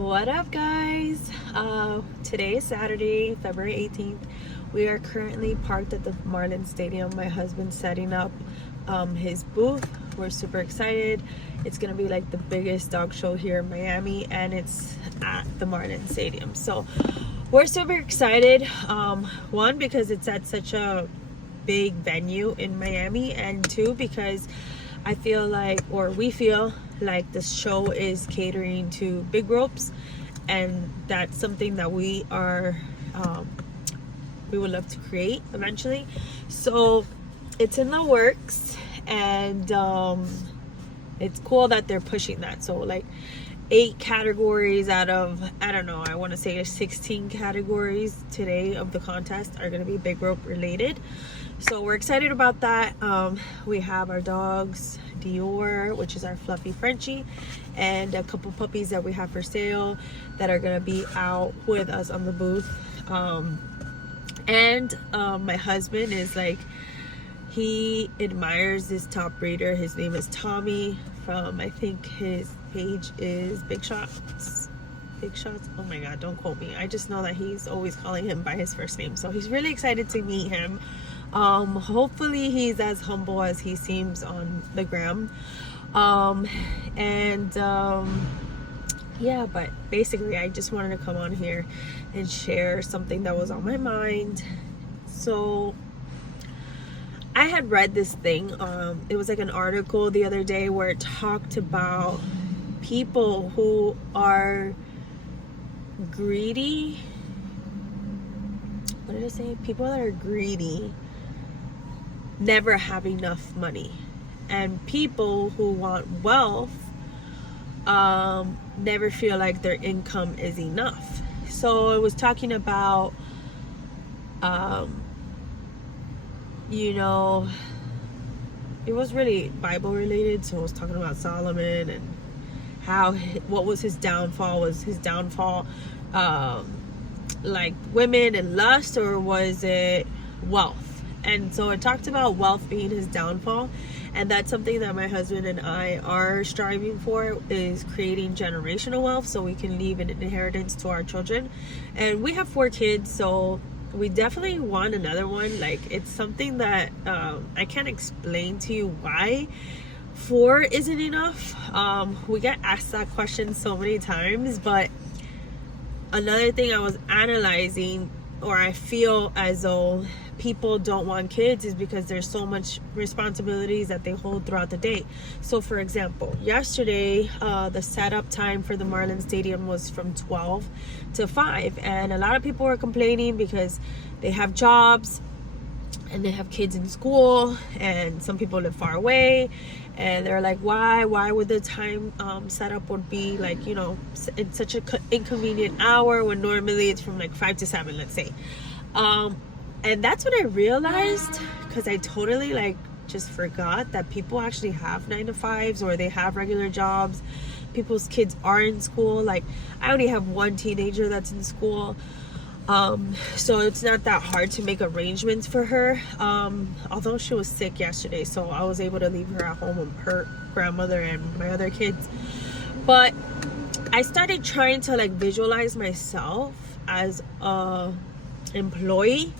What up, guys? Today is Saturday, February 18th. We are currently parked at the Marlins Stadium. My husband's setting up his booth. We're super excited. It's gonna be like the biggest dog show here in Miami, and it's at the Marlins Stadium. So we're super excited. One, because it's at such a big venue in Miami, and two, because I feel like, or we feel like, the show is catering to big ropes, and that's something that we would love to create eventually. So it's in the works, and it's cool that they're pushing that. So like 8 categories out of, I don't know, I want to say 16 categories today of the contest are going to be big rope related. So we're excited about that. We have our dogs, Dior, which is our fluffy Frenchie, and a couple puppies that we have for sale that are going to be out with us on the booth. My husband is like, he admires this top breeder. His name is Tommy from, I think his page is Big Shots. Oh my god, don't quote me. I just know that he's always calling him by his first name. So he's really excited to meet him. Hopefully he's as humble as he seems on the gram. Yeah, but basically I just wanted to come on here and share something that was on my mind. So I had read this thing. It was like an article the other day where it talked about people who are greedy. What did it say? People that are greedy never have enough money, and people who want wealth never feel like their income is enough. So it was talking about it was really Bible related. So it was talking about Solomon and how, what was his downfall? Was his downfall like women and lust, or was it wealth? And so it talked about wealth being his downfall, and that's something that my husband and I are striving for, is creating generational wealth so we can leave an inheritance to our children. And we have 4 kids, so we definitely want another one. Like, it's something that I can't explain to you why 4 isn't enough. We get asked that question so many times. But another thing I was analyzing, or I feel as though people don't want kids, is because there's so much responsibilities that they hold throughout the day. So for example, yesterday the setup time for the Marlins Stadium was from 12 to 5, and a lot of people were complaining because they have jobs and they have kids in school, and some people live far away, and they're like, why would the time setup would be like, in such an inconvenient hour when normally it's from like 5 to 7, let's say. And that's when I realized, because I totally just forgot that people actually have 9 to 5s, or they have regular jobs. People's kids are in school. Like, I only have 1 teenager that's in school. So it's not that hard to make arrangements for her. Although she was sick yesterday, so I was able to leave her at home with her grandmother and my other kids. But I started trying to visualize myself as a employee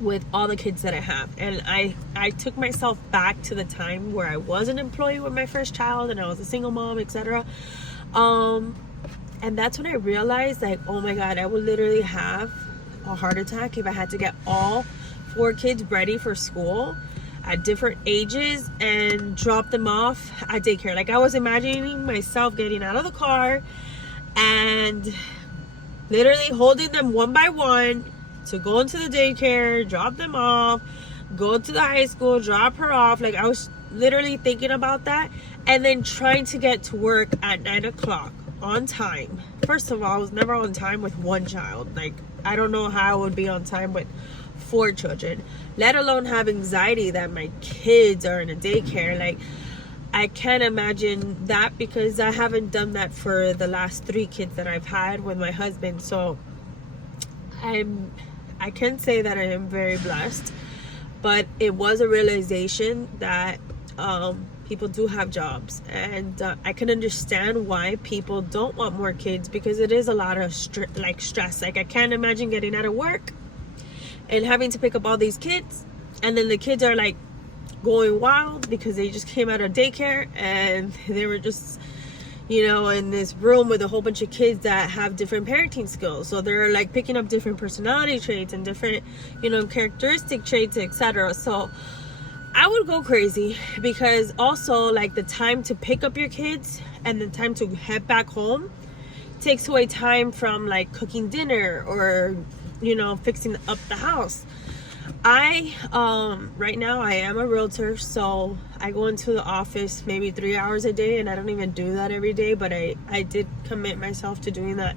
with all the kids that I have, and I took myself back to the time where I was an employee with my first child, and I was a single mom, etc. And that's when I realized, oh my god, I would literally have a heart attack if I had to get all 4 kids ready for school at different ages and drop them off at daycare. I was imagining myself getting out of the car and literally holding them one by one to go into the daycare, drop them off, go to the high school, drop her off. I was literally thinking about that, and then trying to get to work at 9 o'clock on time. First of all, I was never on time with 1 child. I don't know how I would be on time with 4 children, let alone have anxiety that my kids are in a daycare. I can't imagine that, because I haven't done that for the last 3 kids that I've had with my husband. So I can say that I am very blessed, but it was a realization that people do have jobs, and I can understand why people don't want more kids, because it is a lot of stress. Like, I can't imagine getting out of work and having to pick up all these kids, and then the kids are like going wild because they just came out of daycare and they were just, you know, in this room with a whole bunch of kids that have different parenting skills. So they're like picking up different personality traits and different, you know, characteristic traits, etc. So I would go crazy, because also, like, the time to pick up your kids and the time to head back home takes away time from like cooking dinner or, you know, fixing up the house. I right now I am a realtor, so I go into the office maybe 3 hours a day, and I don't even do that every day, but I did commit myself to doing that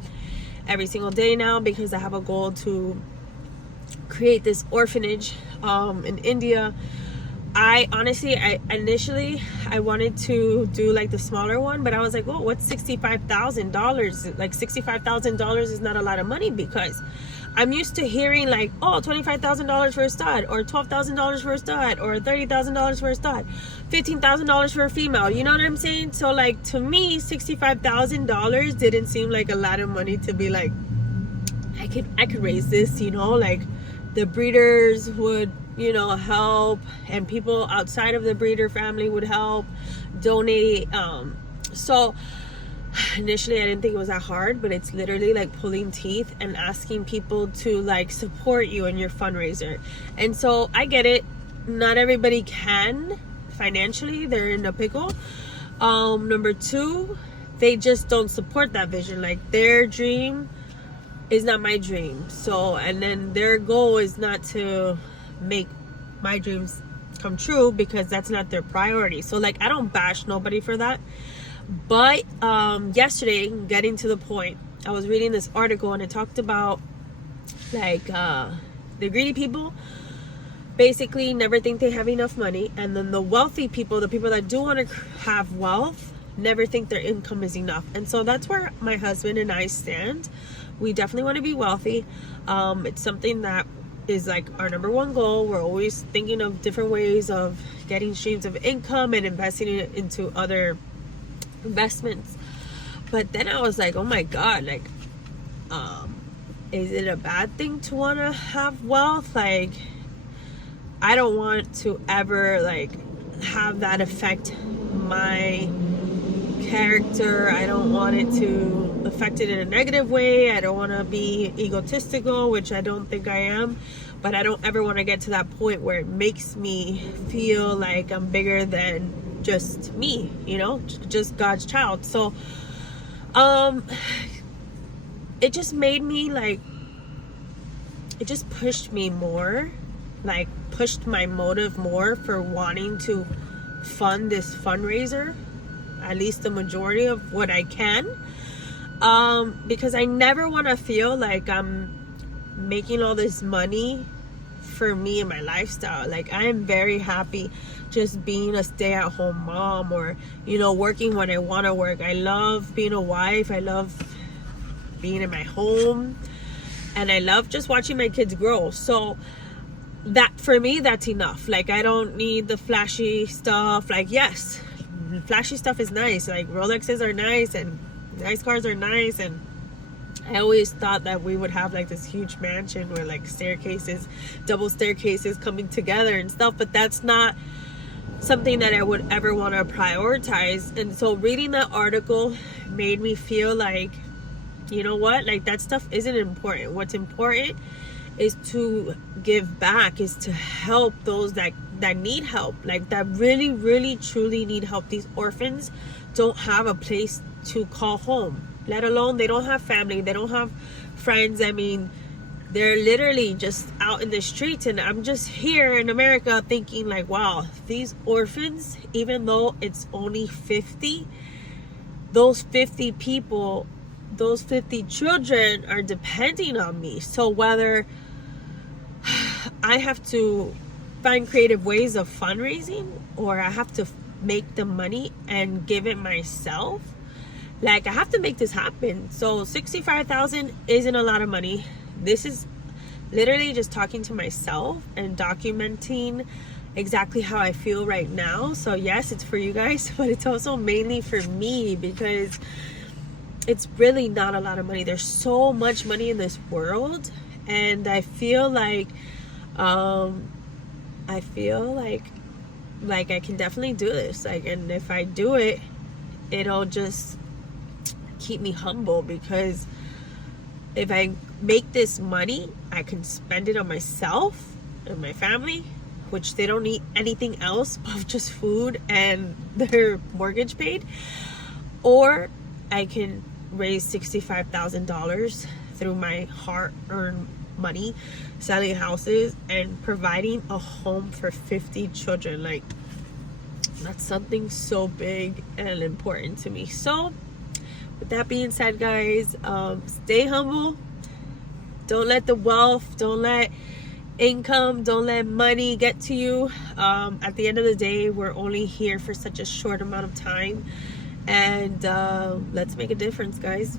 every single day now, because I have a goal to create this orphanage in India. I initially wanted to do like the smaller one, but I was like, oh, what's $65,000? Like, $65,000 is not a lot of money, because I'm used to hearing like, oh, $25,000 for a stud, or $12,000 for a stud, or $30,000 for a stud, $15,000 for a female. You know what I'm saying? So like, to me, $65,000 didn't seem like a lot of money to be like, I could raise this, you know, like the breeders would, you know, help, and people outside of the breeder family would help donate. So initially I didn't think it was that hard, but it's literally like pulling teeth and asking people to like support you in your fundraiser. And so I get it, not everybody can financially, they're in a pickle. Number two, they just don't support that vision. Like, their dream is not my dream. So, and then their goal is not to make my dreams come true, because that's not their priority. So like, I don't bash nobody for that. But yesterday, getting to the point, I was reading this article, and it talked about like the greedy people basically never think they have enough money, and then the wealthy people, the people that do want to have wealth, never think their income is enough. And so that's where my husband and I stand. We definitely want to be wealthy. It's something that is like our number one goal. We're always thinking of different ways of getting streams of income and investing it into other investments. But then I was like, oh my god, like, is it a bad thing to want to have wealth? Like, I don't want to ever like have that affect my character. I don't want it to affect it in a negative way. I don't want to be egotistical, which I don't think I am, but I don't ever want to get to that point where it makes me feel like I'm bigger than just me, you know, just God's child. So it just made me like, it just pushed me more, like pushed my motive more for wanting to fund this fundraiser, at least the majority of what I can, because I never want to feel like I'm making all this money for me and my lifestyle. Like, I am very happy just being a stay-at-home mom, or, you know, working when I want to work. I love being a wife. I love being in my home, and I love just watching my kids grow. So that, for me, that's enough. Like, I don't need the flashy stuff. Like, yes, flashy stuff is nice. Like, Rolexes are nice, and nice cars are nice, and I always thought that we would have like this huge mansion where like staircases, double staircases coming together and stuff, but that's not something that I would ever want to prioritize. And so reading that article made me feel like, you know what, like, that stuff isn't important. What's important is to give back, is to help those that need help, like, that really, really, truly need help. These orphans don't have a place to call home, let alone they don't have family, they don't have friends. I mean, they're literally just out in the streets, and I'm just here in America thinking like, wow, these orphans, even though it's only 50, those 50 people, those 50 children are depending on me. So whether I have to find creative ways of fundraising, or I have to make the money and give it myself, like, I have to make this happen. So $65,000 isn't a lot of money. This is literally just talking to myself and documenting exactly how I feel right now. So yes, it's for you guys, but it's also mainly for me, because it's really not a lot of money. There's so much money in this world, and I feel like I can definitely do this. Like, and if I do it, it'll just keep me humble, because if I make this money, I can spend it on myself and my family, which they don't eat anything else but just food and their mortgage paid. Or I can raise $65,000 through my hard-earned money, selling houses and providing a home for 50 children. Like, that's something so big and important to me. So with that being said, guys, stay humble. Don't let the wealth, don't let income, don't let money get to you. At the end of the day, we're only here for such a short amount of time, and let's make a difference, guys.